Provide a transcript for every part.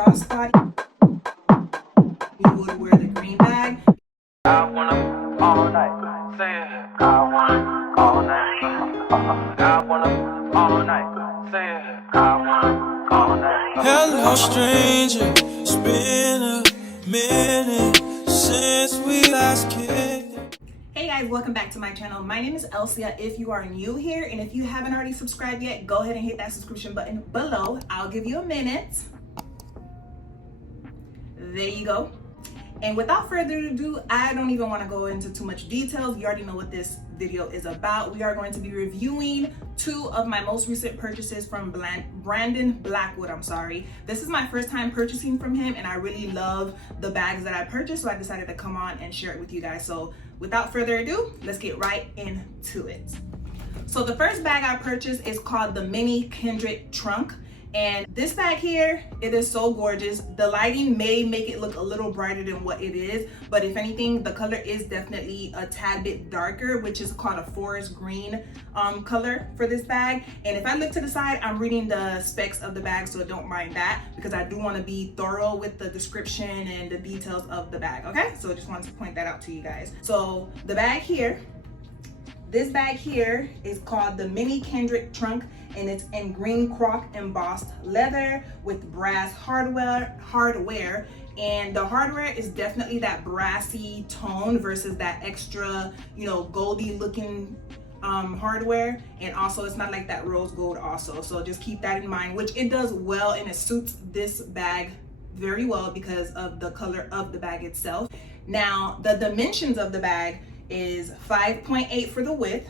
crossbody, you would wear the green bag. I wanna all night, say it. I wanna all night. I wanna all night, say it. I wanna all night. Hello, stranger. It's been a minute since we last kicked. Hey guys, welcome back to my channel. My name is Elsia if you are new here, and if you haven't already subscribed yet, go ahead and hit that subscription button below. I'll give you a minute. There you go. And without further ado, I don't even want to go into too much details. You already know what this video is about. We are going to be reviewing two of my most recent purchases from Brandon Blackwood. This is my first time purchasing from him, and I really love the bags that I purchased, so I decided to come on and share it with you guys. So without further ado, let's get right into it. So the first bag I purchased is called the Mini Kendrick Trunk. And this bag here, it is so gorgeous. The lighting may make it look a little brighter than what it is, but if anything, the color is definitely a tad bit darker, which is called a forest green color for this bag. And if I look to the side, I'm reading the specs of the bag, so don't mind that, because I do want to be thorough with the description and the details of the bag, okay? So I just wanted to point that out to you guys. So the bag here, this bag here is called the Mini Kendrick Trunk, and it's in green Croc embossed leather with brass hardware. And the hardware is definitely that brassy tone versus that extra, goldy looking hardware. And also it's not like that rose gold also. So just keep that in mind, which it does well, and it suits this bag very well because of the color of the bag itself. Now, the dimensions of the bag is 5.8 for the width,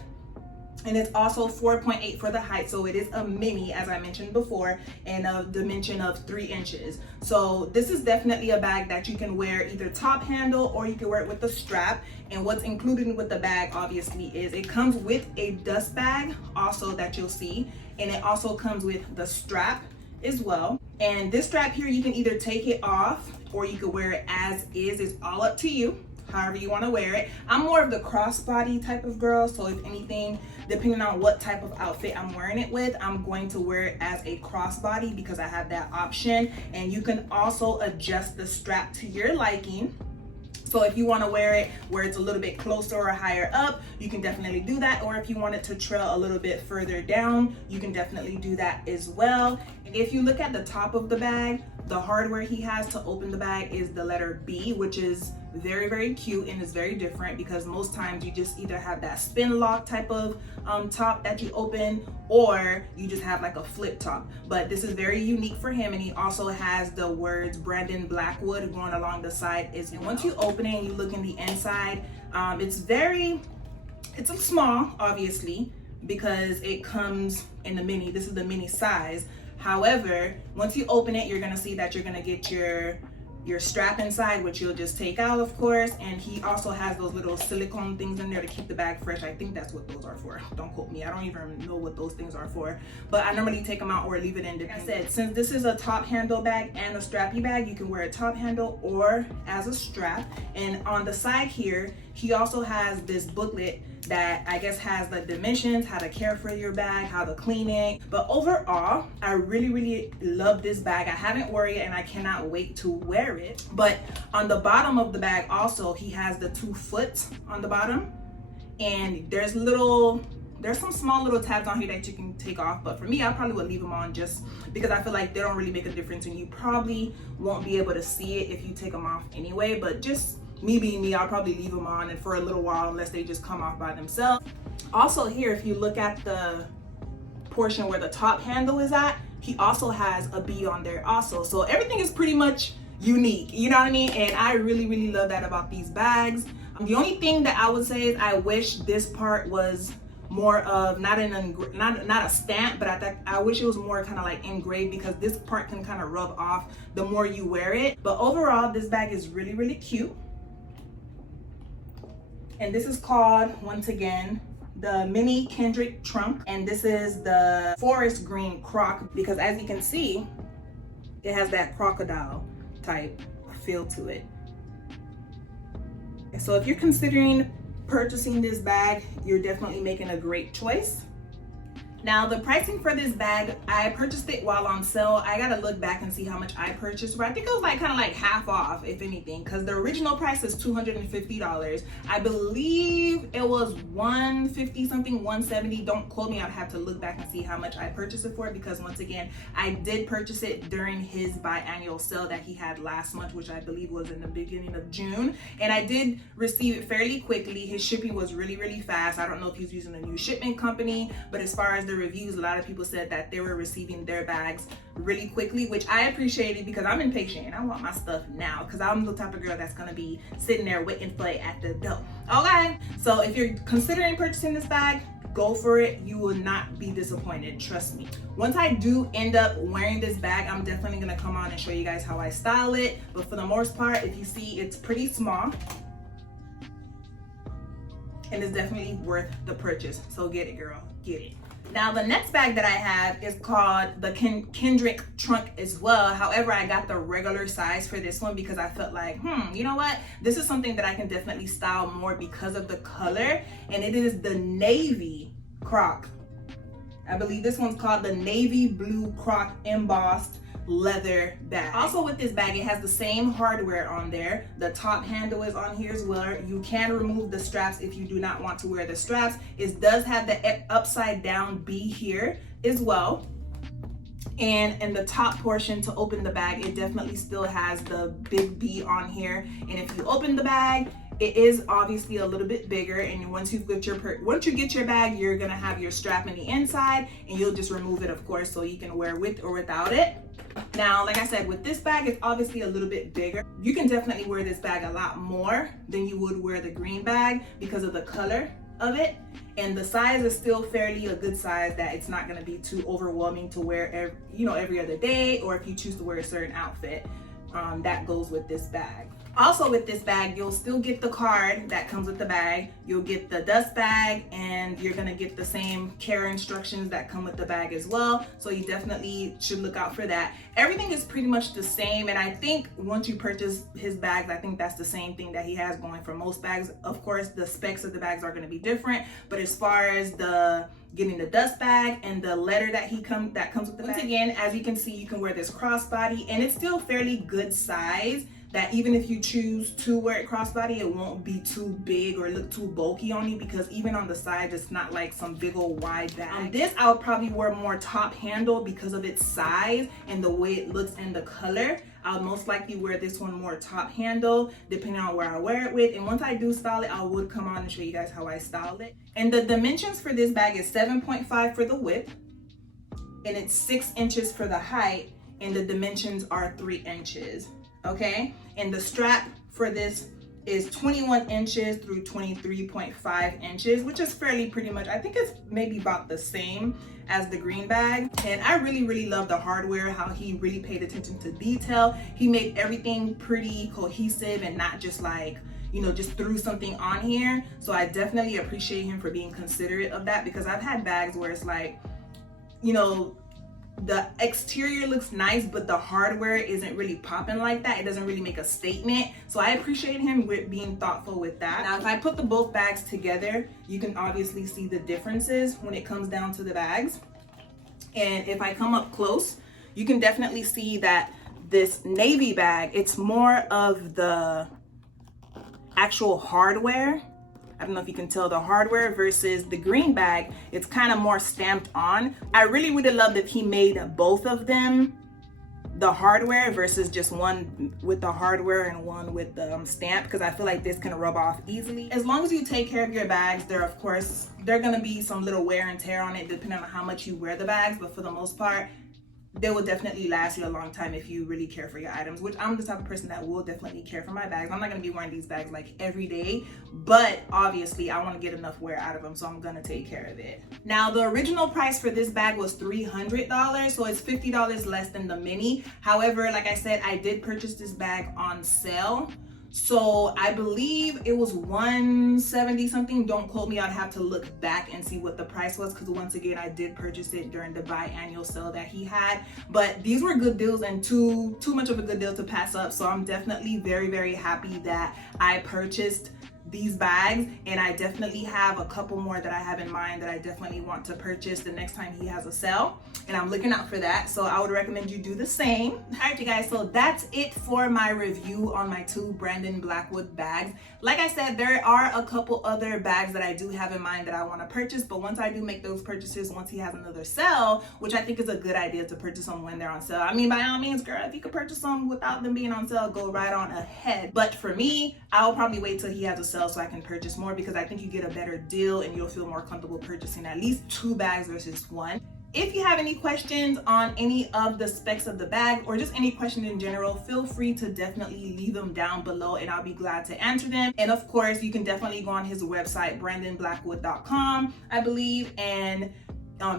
and it's also 4.8 for the height. So it is a mini, as I mentioned before, and a dimension of 3 inches. So this is definitely a bag that you can wear either top handle, or you can wear it with the strap. And what's included with the bag obviously is it comes with a dust bag also that you'll see, and it also comes with the strap as well. And this strap here, you can either take it off or you could wear it as is. It's all up to you, however you want to wear it. I'm more of the crossbody type of girl, so if anything, depending on what type of outfit I'm wearing it with, I'm going to wear it as a crossbody because I have that option. And you can also adjust the strap to your liking. So if you want to wear it where it's a little bit closer or higher up, you can definitely do that. Or if you want it to trail a little bit further down, you can definitely do that as well. And if you look at the top of the bag, the hardware he has to open the bag is the letter B, which is very, very cute, and is very different because most times you just either have that spin lock type of top that you open, or you just have like a flip top. But this is very unique for him, and he also has the words Brandon Blackwood going along the side. And once you open it and you look in the inside, it's a small, obviously, because it comes in the mini. This is the mini size. However, once you open it, you're gonna see that you're gonna get your strap inside, which you'll just take out, of course. And he also has those little silicone things in there to keep the bag fresh. I think that's what those are for. Don't quote me. I don't even know what those things are for, but I normally take them out or leave it in. Like I said, since this is a top handle bag and a strappy bag, you can wear a top handle or as a strap. And on the side here, he also has this booklet that I guess has the dimensions, how to care for your bag, how to clean it. But overall, I really, really love this bag. I haven't worn it and I cannot wait to wear it. But on the bottom of the bag also, he has the 2 foot on the bottom, and there's some small little tabs on here that you can take off. But for me, I probably would leave them on just because I feel like they don't really make a difference, and you probably won't be able to see it if you take them off anyway. But just me being me, I'll probably leave them on and for a little while unless they just come off by themselves. Also here, if you look at the portion where the top handle is at, he also has a B on there also. So everything is pretty much unique, you know what I mean? And I really, really love that about these bags. The only thing that I would say is I wish this part was more of not a stamp, but I wish it was more kind of like engraved, because this part can kind of rub off the more you wear it. But overall, this bag is really, really cute. And this is called, once again, the Mini Kendrick Trunk. And this is the forest green Croc, because as you can see, it has that crocodile type feel to it. So if you're considering purchasing this bag, you're definitely making a great choice. Now the pricing for this bag, I purchased it while on sale. I gotta look back and see how much I purchased, but I think it was like kind of like half off, if anything, because the original price is $250. I believe it was $150 something, $170. Don't quote me, I'd have to look back and see how much I purchased it for, because once again, I did purchase it during his biannual sale that he had last month, which I believe was in the beginning of June, and I did receive it fairly quickly. His shipping was really fast. I don't know if he's using a new shipment company, but as far as the reviews, a lot of people said that they were receiving their bags really quickly, which I appreciated because I'm impatient and I want my stuff now, because I'm the type of girl that's gonna be sitting there waiting for it at the door. Okay, so if you're considering purchasing this bag, go for it. You will not be disappointed, trust me. Once I do end up wearing this bag, I'm definitely gonna come on and show you guys how I style it, but for the most part, if you see, it's pretty small and it's definitely worth the purchase. So get it, girl, get it. Now the next bag that I have is called the Kendrick trunk as well. However, I got the regular size for this one because I felt like, you know what? This is something that I can definitely style more because of the color, and it is the navy Croc. I believe this one's called the navy blue Croc embossed leather bag. Also with this bag, it has the same hardware on there. The top handle is on here as well. You can remove the straps if you do not want to wear the straps. It does have the upside down B here as well. And in the top portion to open the bag, it definitely still has the big B on here. And if you open the bag, it is obviously a little bit bigger, and once you get your bag, you're gonna have your strap in the inside, and you'll just remove it, of course, so you can wear with or without it. Now, like I said, with this bag, it's obviously a little bit bigger. You can definitely wear this bag a lot more than you would wear the green bag because of the color of it, and the size is still fairly a good size that it's not gonna be too overwhelming to wear every other day, or if you choose to wear a certain outfit that goes with this bag. Also with this bag, you'll still get the card that comes with the bag. You'll get the dust bag, and you're gonna get the same care instructions that come with the bag as well. So you definitely should look out for that. Everything is pretty much the same, and I think once you purchase his bags, I think that's the same thing that he has going for most bags. Of course, the specs of the bags are gonna be different, but as far as getting the dust bag and the letter that comes with the bag. Once again, as you can see, you can wear this crossbody, and it's still fairly good size, that even if you choose to wear it crossbody, it won't be too big or look too bulky on you, because even on the side, it's not like some big old wide bag. This I would probably wear more top handle because of its size and the way it looks and the color. I'll most likely wear this one more top handle depending on where I wear it with. And once I do style it, I would come on and show you guys how I style it. And the dimensions for this bag is 7.5 for the width, and it's 6 inches for the height, and the dimensions are 3 inches. Okay, and the strap for this is 21 inches through 23.5 inches, which is fairly pretty much, I think it's maybe about the same as the green bag. And I really love the hardware, how he really paid attention to detail. He made everything pretty cohesive and not just like, just threw something on here. So I definitely appreciate him for being considerate of that, because I've had bags where it's like, the exterior looks nice, but the hardware isn't really popping like that. It doesn't really make a statement. So I appreciate him with being thoughtful with that. Now, if I put both bags together, you can obviously see the differences when it comes down to the bags. And if I come up close, you can definitely see that this navy bag, it's more of the actual hardware. I don't know if you can tell the hardware versus the green bag, it's kind of more stamped on. I really would have loved if he made both of them the hardware versus just one with the hardware and one with the stamp, because I feel like this can rub off easily. As long as you take care of your bags, they're gonna be some little wear and tear on it depending on how much you wear the bags, but for the most part, they will definitely last you a long time if you really care for your items, which I'm the type of person that will definitely care for my bags. I'm not gonna be wearing these bags like every day, but obviously I wanna get enough wear out of them, so I'm gonna take care of it. Now, the original price for this bag was $300, so it's $50 less than the mini. However, like I said, I did purchase this bag on sale. So I believe it was $170 something. Don't quote me, I'd have to look back and see what the price was, because once again, I did purchase it during the biannual sale that he had. But these were good deals, and too much of a good deal to pass up. So I'm definitely very happy that I purchased these bags, and I definitely have a couple more that I have in mind that I definitely want to purchase the next time he has a sale, and I'm looking out for that. So I would recommend you do the same. All right, you guys, so that's it for my review on my 2 Brandon Blackwood bags. Like I said, there are a couple other bags that I do have in mind that I want to purchase, but once I do make those purchases, once he has another sale, which I think is a good idea to purchase them when they're on sale. I mean, by all means, girl, if you could purchase them without them being on sale, go right on ahead. But for me, I'll probably wait till he has a sale so I can purchase more, because I think you get a better deal and you'll feel more comfortable purchasing at least 2 bags versus 1. If you have any questions on any of the specs of the bag, or just any questions in general, feel free to definitely leave them down below and I'll be glad to answer them. And of course, you can definitely go on his website, brandonblackwood.com, I believe, and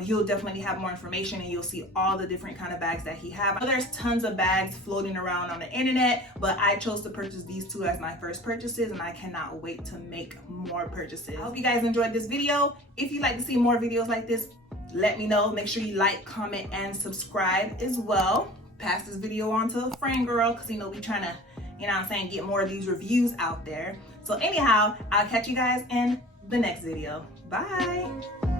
he'll definitely have more information, and you'll see all the different kind of bags that he have. There's tons of bags floating around on the internet, but I chose to purchase these 2 as my first purchases, and I cannot wait to make more purchases. I hope you guys enjoyed this video. If you'd like to see more videos like this, let me know. Make sure you like, comment, and subscribe as well. Pass this video on to a friend, girl, because we trying to, get more of these reviews out there. So anyhow, I'll catch you guys in the next video. Bye.